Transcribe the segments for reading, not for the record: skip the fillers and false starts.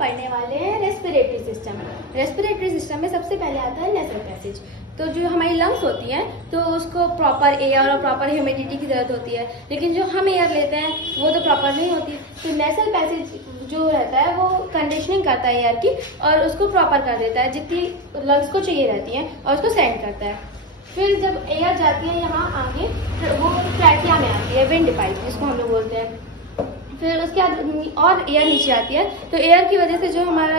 पढ़ने वाले हैं रेस्पिरेटरी सिस्टम। रेस्पिरेटरी सिस्टम में सबसे पहले आता है नेसल पैसेज। तो जो हमारी लंग्स होती हैं तो उसको प्रॉपर एयर और प्रॉपर ह्यूमिडिटी की ज़रूरत होती है, लेकिन जो हम एयर लेते हैं वो तो प्रॉपर नहीं होती। तो नेसल पैसेज जो रहता है वो कंडीशनिंग करता है एयर की और उसको प्रॉपर कर देता है, जितनी लंग्स को चाहिए रहती हैं, और उसको सेंड करता है। फिर जब एयर जाती है यहाँ आगे, फिर वो ट्रैकिया में आती है, विंड पाइप जिसको हम लोग बोलते हैं। फिर उसके बाद और एयर नीचे आती है, तो एयर की वजह से जो हमारा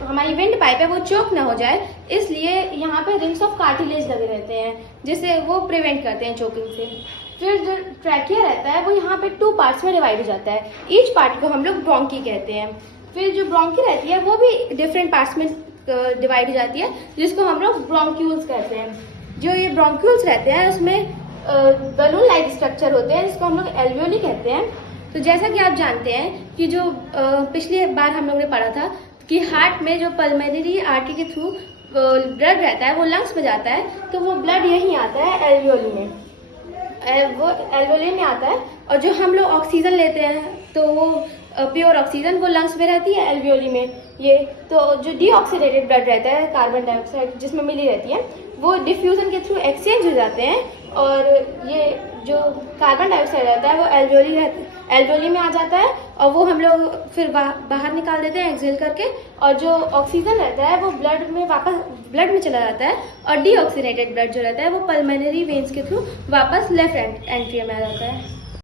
हमारी विंड पाइप है वो चोक ना हो जाए, इसलिए यहाँ पे रिंग्स ऑफ कार्टिलेज लगे रहते हैं, जिससे वो प्रिवेंट करते हैं चोकिंग से। फिर जो ट्रैकिया रहता है वो यहाँ पे 2 पार्ट्स में डिवाइड हो जाता है। ईच पार्ट को हम लोग ब्रोंकी कहते हैं। फिर जो ब्रोंकी रहती है वो भी डिफरेंट पार्ट्स में डिवाइड हो जाती है, जिसको हम लोग ब्रोंक्यूल्स कहते हैं। जो ये ब्रोंक्यूल्स रहते हैं उसमें बलून लाइक स्ट्रक्चर होते हैं, जिसको हम लोग एल्वियोली कहते हैं। तो जैसा कि आप जानते हैं कि जो पिछली बार हम लोग ने पढ़ा था कि हार्ट में जो पल्मोनरी आर्टरी के थ्रू ब्लड रहता है वो लंग्स में जाता है, तो वो ब्लड यहीं आता है एल्वियोली में, वो एल्वियोली में आता है। और जो हम लोग ऑक्सीजन लेते हैं तो वो प्योर ऑक्सीजन वो लंग्स में रहती है एल्वियोली में। ये तो जो डीऑक्सीडेटेड ब्लड रहता है, कार्बन डाइऑक्साइड जिसमें मिली रहती है, वो डिफ्यूजन के थ्रू एक्सचेंज हो जाते हैं, और ये जो कार्बन डाइऑक्साइड रहता है वो एल्वियोली में आ जाता है, और वो हम लोग फिर बाहर निकाल देते हैं एक्सहेल करके। और जो ऑक्सीजन रहता है वो वापस ब्लड में चला जाता है, और डीऑक्सीडेटेड ब्लड जो रहता है वो पल्मोनरी वेन्स के थ्रू वापस लेफ्ट एंट्रियम में आ जाता है।